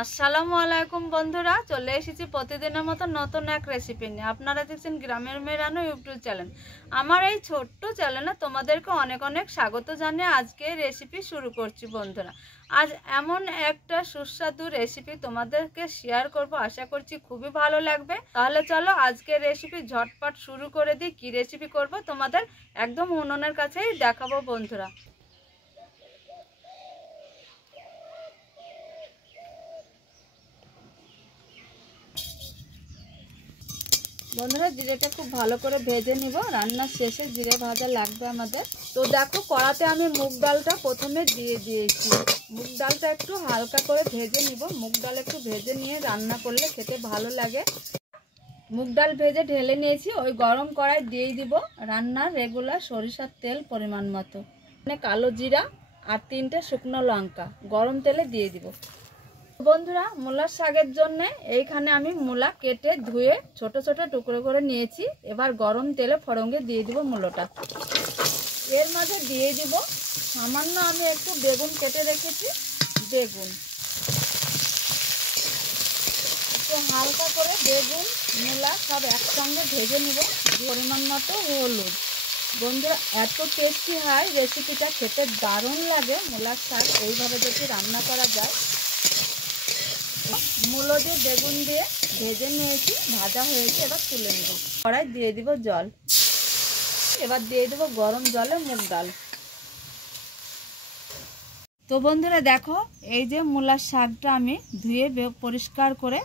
আসসালামু আলাইকুম বন্ধুরা, চলে এসেছি প্রতিদিনের মতো নতুন এক রেসিপি নিয়ে। আপনারা দেখছেন গ্রামের মেয়ে রান্না ইউটিউব চ্যানেল। আমার এই ছোট্ট চ্যানেলে তোমাদেরকে অনেক অনেক স্বাগত জানিয়ে আজকে রেসিপি শুরু করছি। বন্ধুরা, আজ এমন একটা সুস্বাদু রেসিপি তোমাদেরকে শেয়ার করব, আশা করছি খুবই ভালো লাগবে। তাহলে চলো আজকে রেসিপি ঝটপট শুরু করে দিই। কি রেসিপি করব তোমাদের একদম উনুনের কাছেই দেখাবো বন্ধুরা। বন্ধুরা, জিরেটা খুব ভালো করে ভেজে নিব। রান্নার শেষে জিরে ভাজা লাগবে আমাদের। তো দেখো, কড়াতে আমি মুগ ডালটা প্রথমে দিয়ে দিয়েছি। মুগ ডালটা একটু হালকা করে ভেজে নিব। মুগ ডাল একটু ভেজে নিয়ে রান্না করলে খেতে ভালো লাগে। মুগ ডাল ভেজে ঢেলে নিয়েছি। ওই গরম কড়াই দিয়ে দিব রান্নার রেগুলার সরিষার তেল পরিমাণ মতো, মানে কালো জিরা আর 3টে শুকনো লঙ্কা গরম তেলে দিয়ে দিব। বন্ধুরা, মূলার শাকের জন্য এইখানে আমি মূলা কেটে ধুয়ে ছোট ছোট টুকরো করে নিয়েছি। এবার গরম তেলে ফোড়নে দিয়ে দিব মূলাটা। এর মাঝে দিয়ে দিব সামান্য আমি একটু বেগুন কেটে রেখেছি। বেগুন একটু হালকা করে বেগুন মূলা সব একসঙ্গে ভেজে নিব। পরিমাণ মতো হলুদ। বন্ধুরা, এত টেস্টি হয় রেসিপিটা, খেতে দারুণ লাগে। মূলার শাক এইভাবে যদি রান্না করা যায়। মূলো দিয়ে বেগুন দিয়ে ভেজে নিয়েছি, ভাজা হয়েছে। এবার তুলে নেব। কড়াই দিয়ে দিব জল। এবার দিয়ে দেব গরম জলে মুগ ডাল। তো বন্ধুরা দেখো, এই যে মূলার শাকটা আমি ধুয়ে পরিষ্কার করে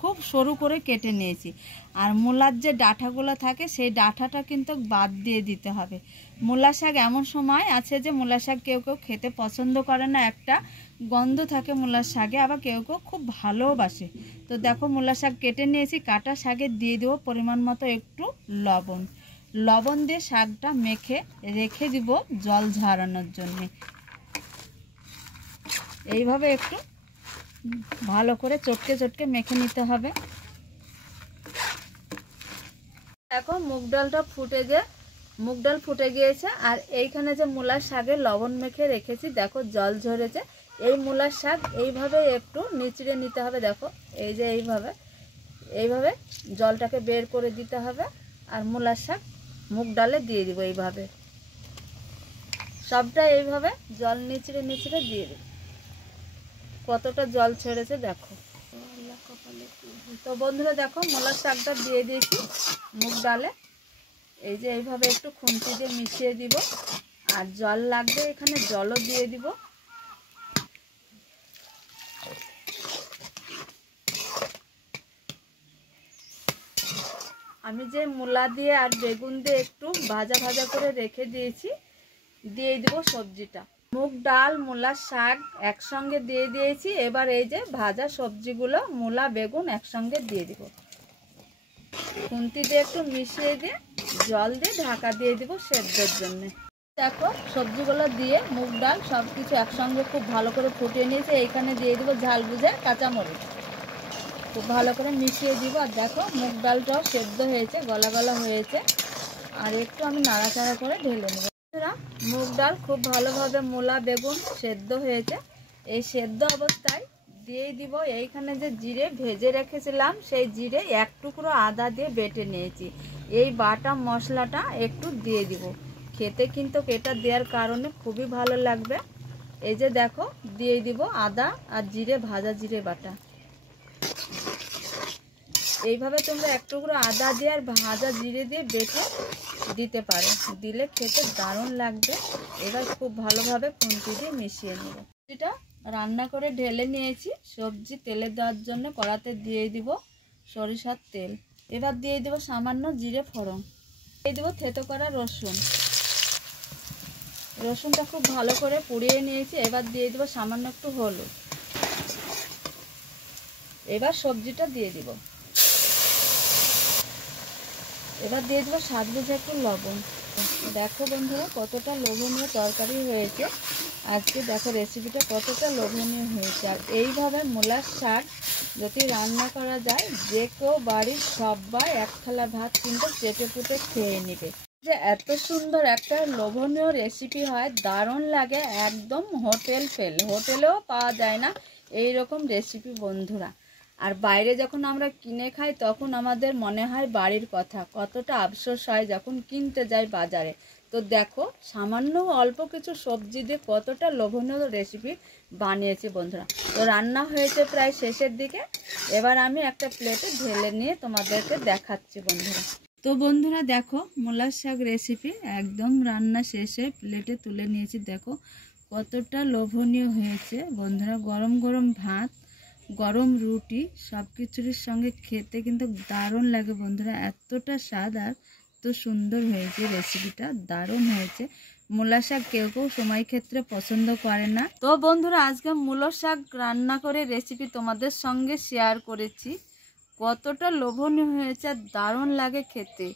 খুব সরু করে কেটে নিয়েছি। আর মূলার যে ডাঁটাগুলো থাকে সেই ডাঁটাটা কিন্তু বাদ দিয়ে দিতে হবে। মূলা শাক এমন সময় আছে যে মূলা শাক কেউ কেউ খেতে পছন্দ করে না, একটা গন্ধ থাকে মূলার শাকে, আবার কেউ কেউ খুব ভালোবাসে। তো দেখো, মূলা শাক কেটে নিয়েছি। কাটা শাকে দিয়ে দেবো পরিমাণ মতো একটু লবণ। লবণ দিয়ে শাকটা মেখে রেখে দিব জল ঝরানোর জন্যে। এইভাবে একটু ভালো করে চটকে চটকে মেখে নিতে হবে। এখন মুগ ডালটা মুগ ডাল ফুটে গিয়েছে। আর এইখানে যে মূলার শাকে লবণ মেখে রেখেছি, দেখো জল ঝরেছে। এই মূলার শাক এইভাবে একটু নিচড়ে নিতে হবে। দেখো, এই যে এইভাবে জলটাকে বের করে দিতে হবে। আর মূলার শাক মুগ ডালে দিয়ে দিব। এইভাবে সবটা এইভাবে জল নিচড়ে নিচড়ে দিয়ে দিব। কতটা জল ছেড়েছে দেখো। তো বন্ধুরা দেখো, মূলার শাকটা দিয়ে দিয়েছি মুগ ডালে। এই যে এইভাবে একটু খুন্তি দিয়ে মিশিয়ে দিব। আর জল লাগবে, এখানে জলও দিয়ে দিব। আমি যে মূলা দিয়ে আর বেগুন দিয়ে একটু ভাজা ভাজা করে রেখে দিয়েছি, দিয়ে দিব সবজিটা। মুগ ডাল মূলার শাক একসঙ্গে দিয়ে দিয়েছি। এবার এই যে ভাজা সবজিগুলো মূলা বেগুন একসঙ্গে দিয়ে দিব। খুন্তি দিয়ে একটু মিশিয়ে দিয়ে জল দিয়ে ঢাকা দিয়ে দিব সেদ্ধর জন্য। দেখো, সবজিগুলো দিয়ে মুগ ডাল সব কিছু একসঙ্গে খুব ভালো করে ফুটিয়ে নিয়েছে। এইখানে দিয়ে দিব ঝাল বুঝে কাঁচামরিচ। খুব ভালো করে মিশিয়ে দিব। আর দেখো, মুগ ডালটাও সেদ্ধ হয়েছে, গলা গলা হয়েছে। আর একটু আমি নাড়াচাড়া করে ঢেলে নেব। মুগ ডাল খুব ভালোভাবে মূলা বেগুন সেদ্ধ হয়েছে। এই সেদ্ধ অবস্থায় দিয়ে দিব এইখানে যে জিরে ভেজে রেখেছিলাম, সেই জিরে এক টুকরো আদা দিয়ে বেটে নিয়েছি। এই বাটা মশলাটা একটু দিয়ে দিব। খেতে কিন্তু এটা দেওয়ার কারণে খুবই ভালো লাগবে। এই যে দেখো, দিয়ে দিব আদা আর জিরে, ভাজা জিরে বাটা। এইভাবে তোমরা এক টুকরো আদা দিয়ে আর ভাজা জিরে দিয়ে বেটে দিতে পারো, দিলে খেতে দারুণ লাগবে। এবার খুব ভালোভাবে খুন্তি দিয়ে মিশিয়ে নেব। সবজিটা রান্না করে ঢেলে নিয়েছি। সবজি তেলে দেওয়ার জন্য কড়াতে দিয়ে দিব সরিষার তেল। এবার দিয়ে দিব সামান্য জিরে ফোড়ন। দিয়ে দিব থেতো করা রসুন। রসুনটা খুব ভালো করে পুড়িয়ে নিয়েছি। এবার দিয়ে দিব সামান্য একটু হলুদ। এবার সবজিটা দিয়ে দিব। এবার দিয়ে দেবো স্বাদ বুঝে একটু লবণ। দেখো বন্ধুরা, কতটা লোভনীয় তরকারি হয়েছে আজকে। দেখো রেসিপিটা কতটা লোভনীয় হয়েছে। আর এইভাবে মূলার শাক যদি রান্না করা যায়, যে কেউ বাড়ির সবাই এক থালা ভাত কিন্তু চেটে পুটে খেয়ে নেবে। যে এত সুন্দর একটা লোভনীয় রেসিপি হয়, দারুণ লাগে, একদম হোটেলেও পাওয়া যায় না এই রকম রেসিপি বন্ধুরা। আর বাইরে যখন আমরা কিনে খাই তখন আমাদের মনে হয় বাড়ির কথা, কতটা আফসোস হয় যখন কিনতে যাই বাজারে। তো দেখো সামান্য অল্প কিছু সবজি দিয়ে কতটা লোভনীয় রেসিপি বানিয়েছি বন্ধুরা। তো রান্না হয়েছে প্রায় শেষের দিকে, এবার আমি একটা প্লেটে ঢেলে নিয়ে তোমাদেরকে দেখাচ্ছি বন্ধুরা। তো বন্ধুরা দেখো মূলার শাক রেসিপি একদম রান্না শেষে প্লেটে তুলে নিয়েছি। দেখো কতটা লোভনীয় হয়েছে বন্ধুরা। গরম গরম ভাত, গরম রুটি সব কিছুর সঙ্গে খেতে কিন্তু দারুণ লাগে বন্ধুরা। এতটা স্বাদ আর এত সুন্দর হয়েছে রেসিপিটা, দারুণ হয়েছে। মূলা শাক কেউ কেউ সময় ক্ষেত্রে পছন্দ করে না। তো বন্ধুরা আজকে মূলা শাক রান্না করে রেসিপি তোমাদের সঙ্গে শেয়ার করেছি। কতটা লোভনীয় হয়েছে, দারুণ লাগে খেতে।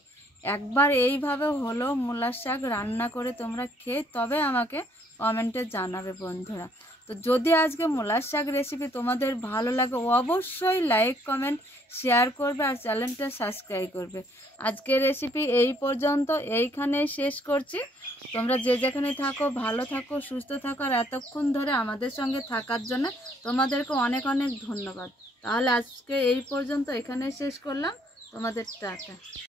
একবার এইভাবে হলো মূলা শাক রান্না করে তোমরা খেয়ে তবে আমাকে কমেন্টে জানাবে বন্ধুরা। তো যদি আজকে মূলার শাক রেসিপি তোমাদের ভালো লাগে অবশ্যই লাইক কমেন্ট শেয়ার করবে আর চ্যানেলটা সাবস্ক্রাইব করবে। আজকের রেসিপি এই পর্যন্ত, এইখানেই শেষ করছি। তোমরা যে যেখানে থাকো ভালো থাকো, সুস্থ থাকো, আর এতক্ষণ ধরে আমাদের সঙ্গে থাকার জন্য তোমাদেরকে অনেক অনেক ধন্যবাদ। তাহলে আজকে এই পর্যন্ত এখানেই শেষ করলাম। তোমাদের টাটা।